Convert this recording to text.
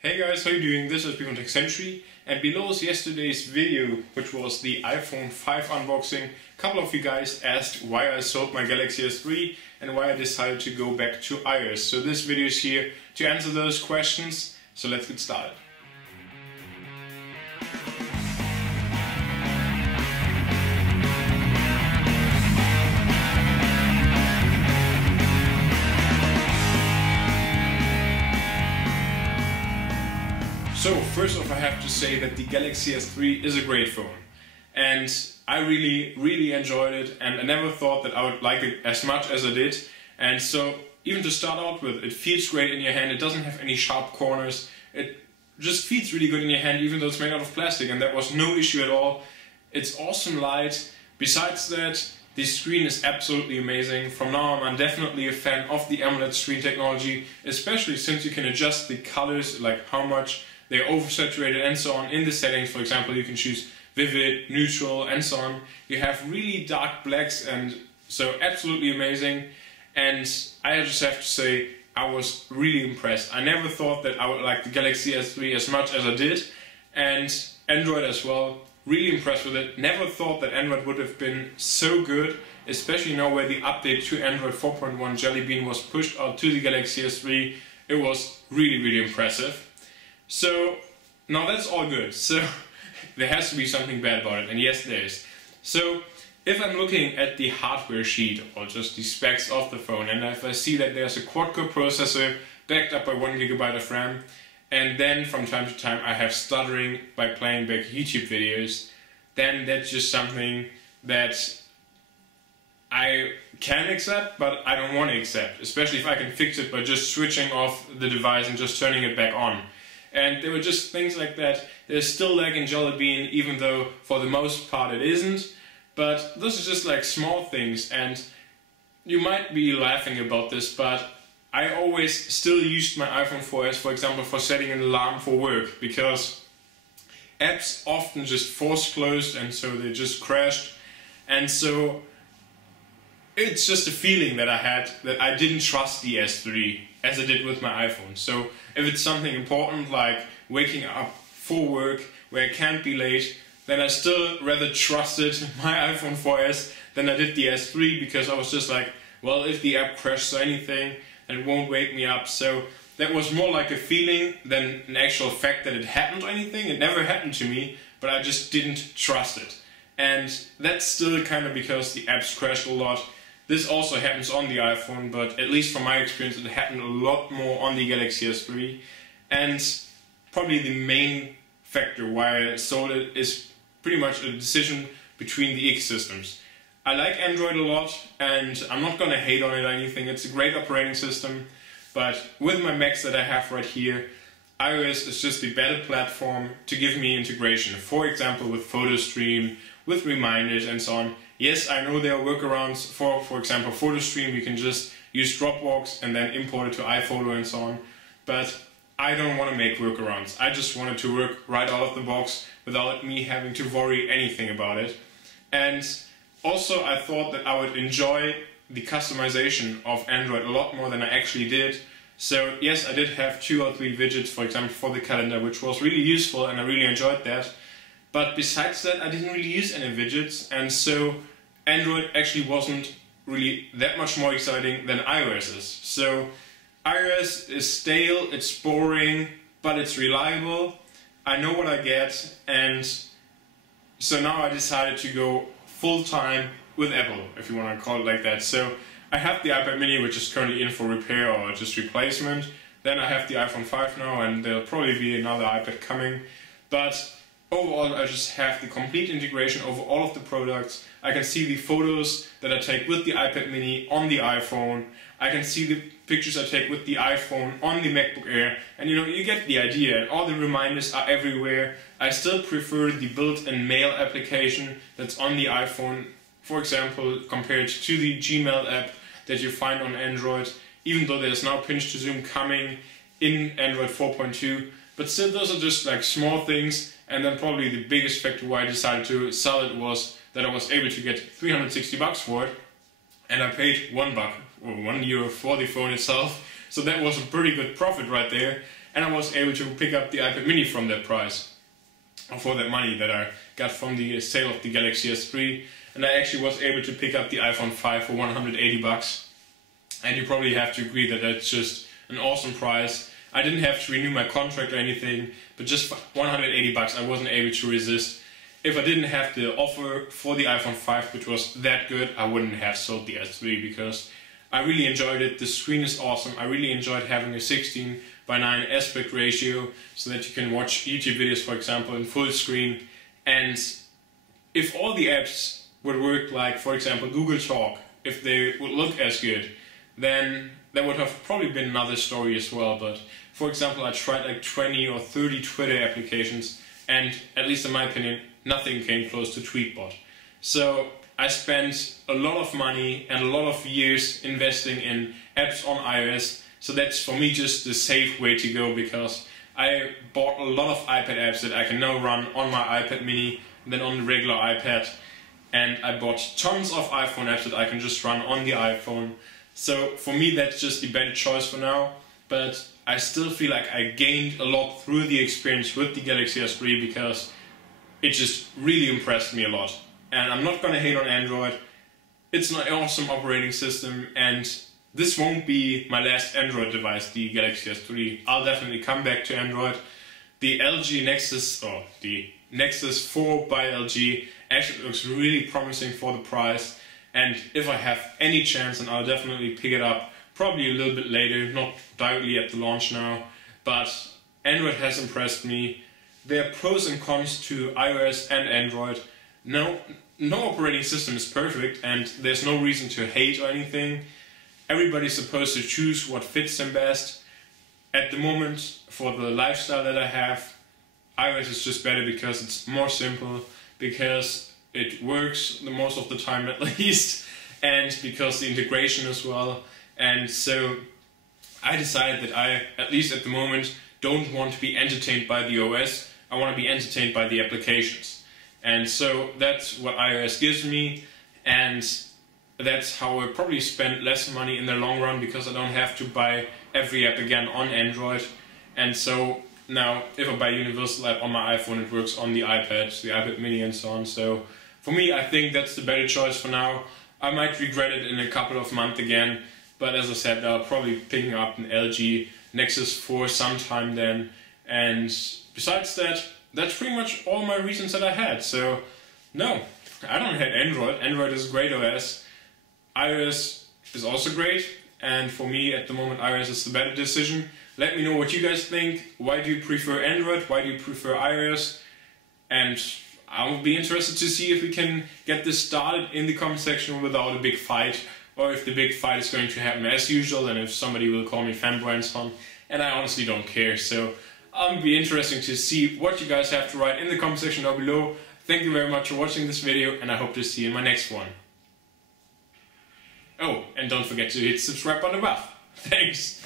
Hey guys, how you doing? This is from techcentury, and below is yesterday's video, which was the iPhone 5 unboxing. A couple of you guys asked why I sold my Galaxy S3 and why I decided to go back to iOS. So this video is here to answer those questions, so let's get started. So first off, I have to say that the Galaxy S3 is a great phone, and I really enjoyed it, and I never thought that I would like it as much as I did. And so even to start out with, it feels great in your hand. It doesn't have any sharp corners. It just feels really good in your hand, even though it's made out of plastic, and that was no issue at all. It's awesome light. Besides that, the screen is absolutely amazing. From now on, I'm definitely a fan of the AMOLED screen technology, especially since you can adjust the colors, like how much they're oversaturated and so on in the settings. For example, you can choose vivid, neutral and so on. You have really dark blacks, and so absolutely amazing. And I just have to say, I was really impressed. I never thought that I would like the Galaxy S3 as much as I did, and Android as well. Really impressed with it. Never thought that Android would have been so good, especially now where the update to Android 4.1 Jelly Bean was pushed out to the Galaxy S3. It was really impressive. So now that's all good. So there has to be something bad about it, and yes, there is. So if I'm looking at the hardware sheet or just the specs of the phone, and if I see that there's a quad-core processor backed up by 1 GB of RAM, and then from time to time I have stuttering by playing back YouTube videos, then that's just something that I can accept, but I don't want to accept, especially if I can fix it by just switching off the device and just turning it back on. And there were just things like that. There's still lag in Jelly Bean, even though for the most part it isn't. But this is just like small things, and you might be laughing about this, but I always still used my iPhone 4S, for example, for setting an alarm for work, because apps often just force closed, and so they just crashed. And so it's just a feeling that I had that I didn't trust the S3 as I did with my iPhone. So if it's something important like waking up for work where I can't be late, then I still rather trusted my iPhone 4S than I did the S3, because I was just like, well, if the app crashes or anything, then it won't wake me up. So that was more like a feeling than an actual fact that it happened or anything. It never happened to me, but I just didn't trust it. And that's still kind of because the apps crashed a lot. This also happens on the iPhone, but at least from my experience it happened a lot more on the Galaxy S3. And probably the main factor why I sold it is pretty much a decision between the ecosystems. I like Android a lot, and I'm not gonna hate on it or anything. It's a great operating system, but with my Macs that I have right here, iOS is just the better platform to give me integration. For example, with PhotoStream, with reminders and so on. Yes, I know there are workarounds for example, PhotoStream. You can just use Dropbox and then import it to iPhoto and so on. But I don't want to make workarounds. I just want it to work right out of the box without me having to worry anything about it. And also I thought that I would enjoy the customization of Android a lot more than I actually did. So yes, I did have 2 or 3 widgets, for example, for the calendar, which was really useful, and I really enjoyed that. But besides that, I didn't really use any widgets, and so Android actually wasn't really that much more exciting than iOS is. So iOS is stale, it's boring, but it's reliable. I know what I get, and so now I decided to go full-time with Apple, if you want to call it like that. So I have the iPad mini, which is currently in for repair or just replacement. Then I have the iPhone 5 now, and there'll probably be another iPad coming. But overall, I just have the complete integration over all of the products. I can see the photos that I take with the iPad mini on the iPhone. I can see the pictures I take with the iPhone on the MacBook Air. And you get the idea. All the reminders are everywhere. I still prefer the built-in mail application that's on the iPhone, for example, compared to the Gmail app that you find on Android, even though there's now pinch to zoom coming in Android 4.2. But still, those are just like small things. And then probably the biggest factor why I decided to sell it was that I was able to get 360 bucks for it, and I paid €1 or €1 for the phone itself. So that was a pretty good profit right there. and I was able to pick up the iPad mini from that price, or for that money that I got from the sale of the Galaxy S3, and I actually was able to pick up the iPhone 5 for 180 bucks. And you probably have to agree that that's just an awesome price. I didn't have to renew my contract or anything, but just 180 bucks I wasn't able to resist. If I didn't have the offer for the iPhone 5, which was that good, I wouldn't have sold the S3 because I really enjoyed it. The screen is awesome. I really enjoyed having a 16:9 aspect ratio so that you can watch YouTube videos, for example, in full screen. And if all the apps would work like, for example, Google Talk, if they would look as good, then that would have probably been another story as well. But for example, I tried like 20 or 30 Twitter applications, and at least in my opinion, nothing came close to Tweetbot. So I spent a lot of money and a lot of years investing in apps on iOS. So that's for me just the safe way to go, because I bought a lot of iPad apps that I can now run on my iPad mini and then on the regular iPad. And I bought tons of iPhone apps that I can just run on the iPhone. So for me that's just the better choice for now, but I still feel like I gained a lot through the experience with the Galaxy S3 because it just really impressed me a lot. And I'm not gonna hate on Android. It's an awesome operating system, and this won't be my last Android device, the Galaxy S3. I'll definitely come back to Android. The LG Nexus, or the Nexus 4 by LG, actually looks really promising for the price. And if I have any chance, then I'll definitely pick it up, probably a little bit later, not directly at the launch now. But Android has impressed me. There are pros and cons to iOS and Android. No operating system is perfect, and there's no reason to hate or anything. Everybody's supposed to choose what fits them best. At the moment, for the lifestyle that I have, iOS is just better because it's more simple, because it works the most of the time at least, and because the integration as well. And so I decided that I, at least at the moment, don't want to be entertained by the OS. I want to be entertained by the applications. And so that's what iOS gives me, and that's how I probably spend less money in the long run, because I don't have to buy every app again on Android. And so now if I buy Universal app on my iPhone, it works on the iPad, the iPad mini and so on. So for me, I think that's the better choice for now. I might regret it in a couple of months again, but as I said, I'll probably pick up an LG Nexus 4 sometime then. And besides that, that's pretty much all my reasons that I had. So no, I don't hate Android. Android is a great OS. iOS is also great, and for me at the moment iOS is the better decision. Let me know what you guys think. Why do you prefer Android? Why do you prefer iOS? And I will be interested to see if we can get this started in the comment section without a big fight, or if the big fight is going to happen as usual, and if somebody will call me fanboy and so on. And I honestly don't care, so I'll be interesting to see what you guys have to write in the comment section down below. Thank you very much for watching this video, and I hope to see you in my next one. Oh, and don't forget to hit the subscribe button above. Thanks!